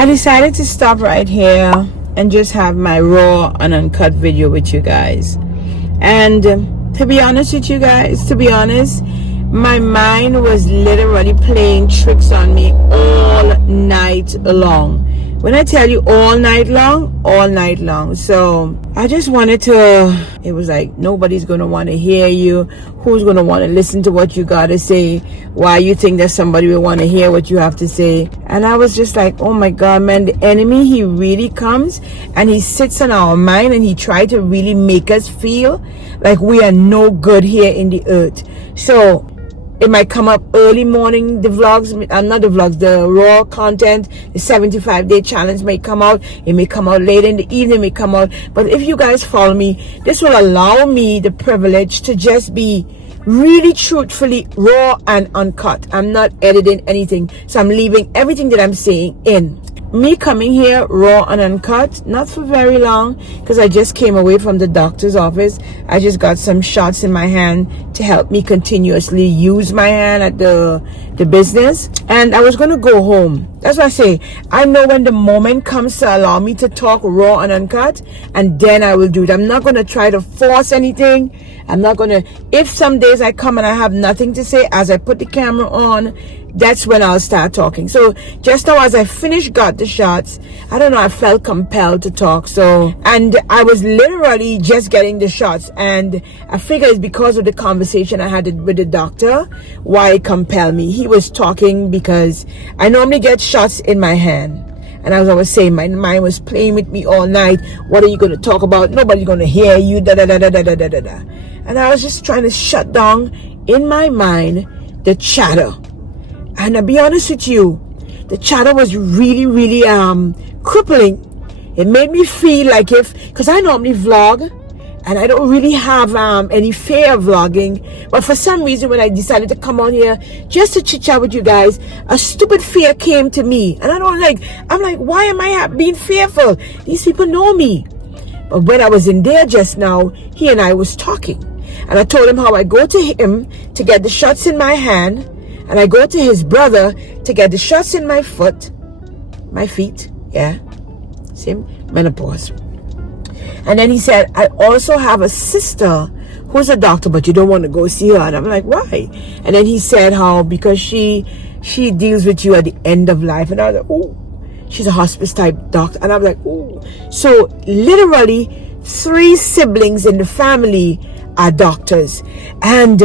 I decided to stop right here and just have my raw and uncut video with you guys. And to be honest with you guys, my mind was literally playing tricks on me all night long. When I tell you all night long. So I just wanted to, it was like, nobody's going to want to hear you. Who's going to want to listen to what you got to say? Why you think that somebody will want to hear what you have to say? And I was just like, oh my God, man, the enemy, he really comes and he sits on our mind and he tried to really make us feel like we are no good here in the earth. So it might come up early morning, the vlogs, not the vlogs, the raw content, the 75-day challenge may come out. It may come out late in the evening, it may come out. But if you guys follow me, this will allow me the privilege to just be really truthfully raw and uncut. I'm not editing anything. So I'm leaving everything that I'm saying in. Me coming here raw and uncut, not for very long, because I just came away from the doctor's office. I just got some shots in my hand to help me continuously use my hand at the business. And I was going to go home. That's what I say. I know when the moment comes to allow me to talk raw and uncut, and then I will do it. I'm not going to try to force anything. I'm not going to, if some days I come and I have nothing to say, as I put the camera on, that's when I'll start talking. So just now as I got the shots, I don't know, I felt compelled to talk. So, and I was literally just getting the shots, and I figure it's because of the conversation I had with the doctor why it compelled me. He was talking because I normally get shots in my hand, and as I was saying, my mind was playing with me all night. What are you going to talk about? Nobody's going to hear you, da da da da da da da da. And I was just trying to shut down in my mind the chatter. And I'll be honest with you, the chatter was really, really crippling. It made me feel like because I normally vlog, and I don't really have any fear of vlogging. But for some reason, when I decided to come on here just to chit chat with you guys, a stupid fear came to me. And I'm like, why am I being fearful? These people know me. But when I was in there just now, he and I was talking. And I told him how I go to him to get the shots in my hand, and I go to his brother to get the shots in my feet, yeah, same menopause. And then he said, I also have a sister who's a doctor, but you don't want to go see her. And I'm like, why? And then he said how, because she deals with you at the end of life. And I was like, oh, she's a hospice type doctor. And I'm like, oh. So literally 3 siblings in the family are doctors. And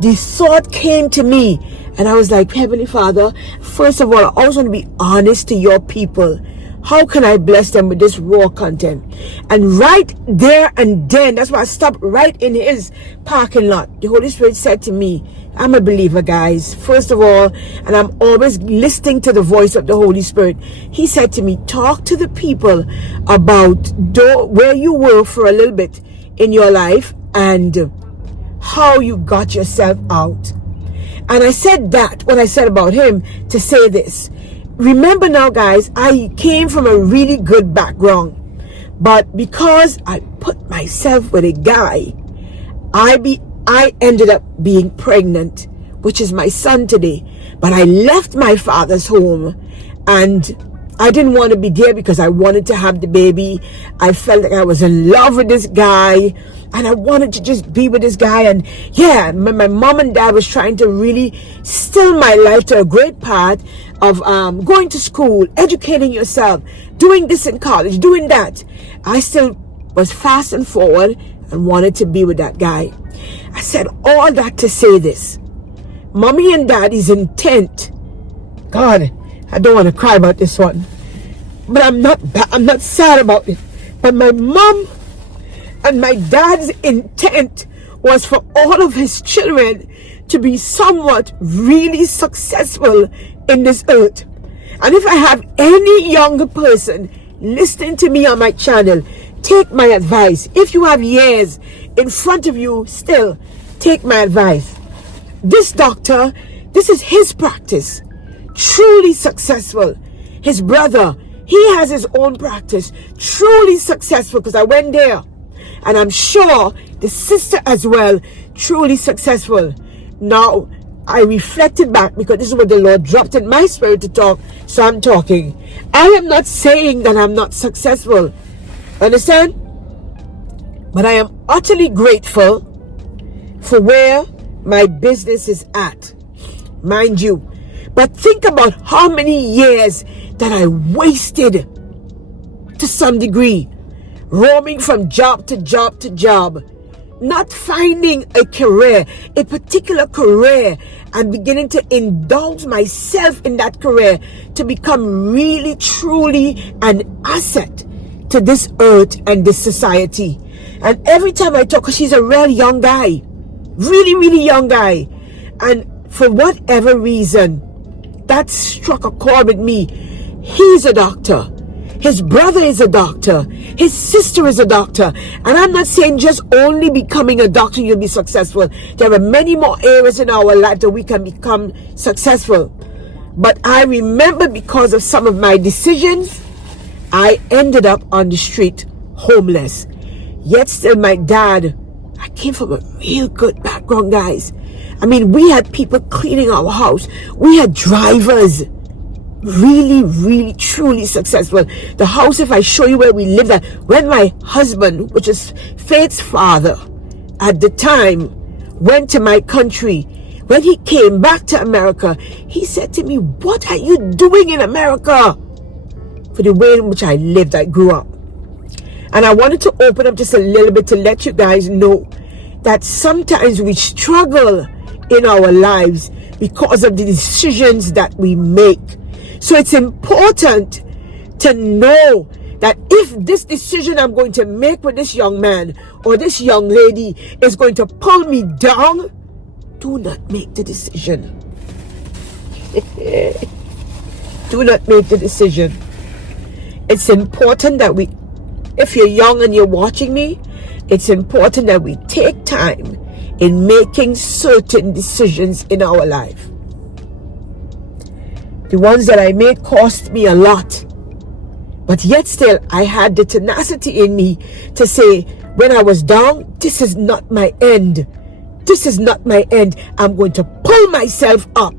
the thought came to me, and I was like, Heavenly Father, first of all, I always want to be honest to your people. How can I bless them with this raw content? And right there and then, that's why I stopped right in his parking lot. The Holy Spirit said to me, I'm a believer, guys, first of all, and I'm always listening to the voice of the Holy Spirit. He said to me, talk to the people about where you were for a little bit in your life and how you got yourself out. And I said that, what I said about him, to say this. Remember now, guys, I came from a really good background. But because I put myself with a guy, I ended up being pregnant, which is my son today. But I left my father's home, and I didn't want to be there because I wanted to have the baby. I felt like I was in love with this guy, and I wanted to just be with this guy. And yeah, my mom and dad was trying to really still my life to a great part of going to school, educating yourself, doing this in college, doing that. I still was fast and forward and wanted to be with that guy. I said all that to say this. Mommy and daddy's intent, God, I don't want to cry about this one, but I'm not sad about it. But my mom and my dad's intent was for all of his children to be somewhat really successful in this earth. And if I have any younger person listening to me on my channel, take my advice. If you have years in front of you still, take my advice. This doctor, this is his practice. Truly successful. His brother, he has his own practice. Truly successful, because I went there. And I'm sure the sister as well, truly successful. Now, I reflected back because this is what the Lord dropped in my spirit to talk. So I'm talking. I am not saying that I'm not successful. Understand? But I am utterly grateful for where my business is at. Mind you. But think about how many years that I wasted to some degree, roaming from job to job to job, not finding a career, a particular career, and beginning to indulge myself in that career to become really, truly an asset to this earth and this society. And every time I talk, 'cause she's a real young guy, really, really young guy. And for whatever reason, that struck a chord with me. He's a doctor. His brother is a doctor. His sister is a doctor. And I'm not saying just only becoming a doctor you'll be successful. There are many more areas in our life that we can become successful. But I remember because of some of my decisions, I ended up on the street homeless. Yet still my dad, I came from a real good background, guys. I mean, we had people cleaning our house. We had drivers. Really, really, truly successful. The house, if I show you where we lived at, when my husband, which is Faith's father, at the time, went to my country, when he came back to America, he said to me, "What are you doing in America?" For the way in which I lived, I grew up. And I wanted to open up just a little bit to let you guys know that sometimes we struggle in our lives because of the decisions that we make. So it's important to know that if this decision I'm going to make with this young man or this young lady is going to pull me down, do not make the decision. Do not make the decision. It's important that we, if you're young and you're watching me, it's important that we take time in making certain decisions in our life. The ones that I made cost me a lot. But yet still, I had the tenacity in me to say, when I was down, this is not my end. This is not my end. I'm going to pull myself up.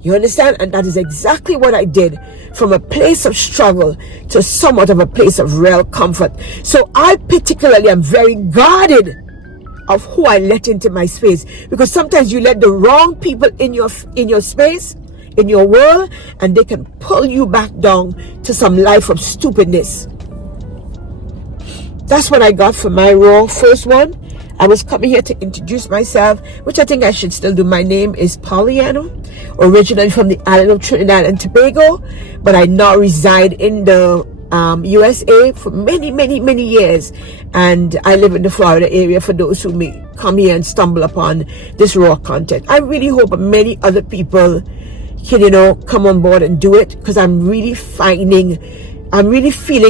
You understand? And that is exactly what I did, from a place of struggle to somewhat of a place of real comfort. So I particularly am very guarded of who I let into my space, because sometimes you let the wrong people in your space, in your world, and they can pull you back down to some life of stupidness. That's what I got for my raw first one. I was coming here to introduce myself, which I think I should still do. My name is Pollyanna, originally from the island of Trinidad and Tobago, but I now reside in the USA for many years, and I live in the Florida area, for those who may come here and stumble upon this raw content. I really hope many other people can, come on board and do it, because I'm really feeling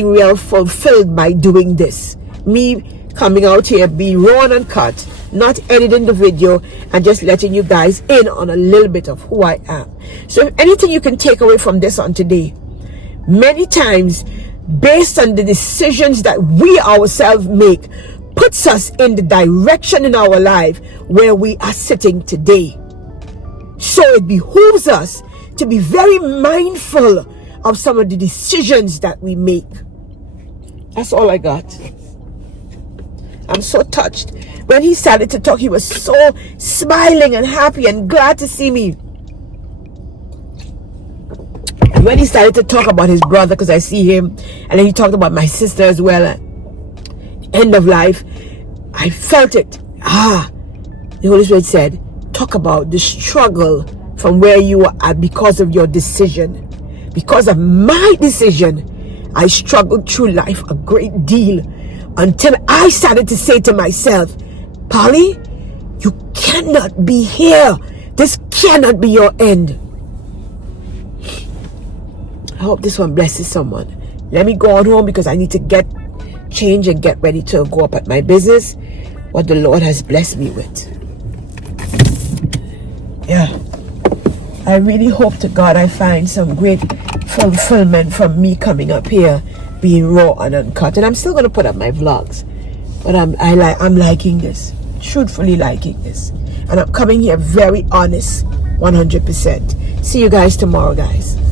real fulfilled by doing this. Me coming out here, be raw and uncut, not editing the video, and just letting you guys in on a little bit of who I am. So if anything you can take away from this on today, many times, based on the decisions that we ourselves make, puts us in the direction in our life where we are sitting today. So it behooves us to be very mindful of some of the decisions that we make. That's all I got. I'm so touched. When he started to talk, he was so smiling and happy and glad to see me. And when he started to talk about his brother, because I see him, and then he talked about my sister as well, at the end of life, I felt it. The Holy Spirit said, talk about the struggle from where you are at because of your decision. Because of my decision, I struggled through life a great deal, until I started to say to myself, Polly, you cannot be here. This cannot be your end. I hope this one blesses someone. Let me go on home, because I need to get changed and get ready to go up at my business, what the Lord has blessed me with. Yeah. I really hope to God I find some great fulfillment from me coming up here, being raw and uncut. And I'm still going to put up my vlogs, but I'm liking this. truthfully liking this. And I'm coming here very honest, 100%. See you guys tomorrow, guys.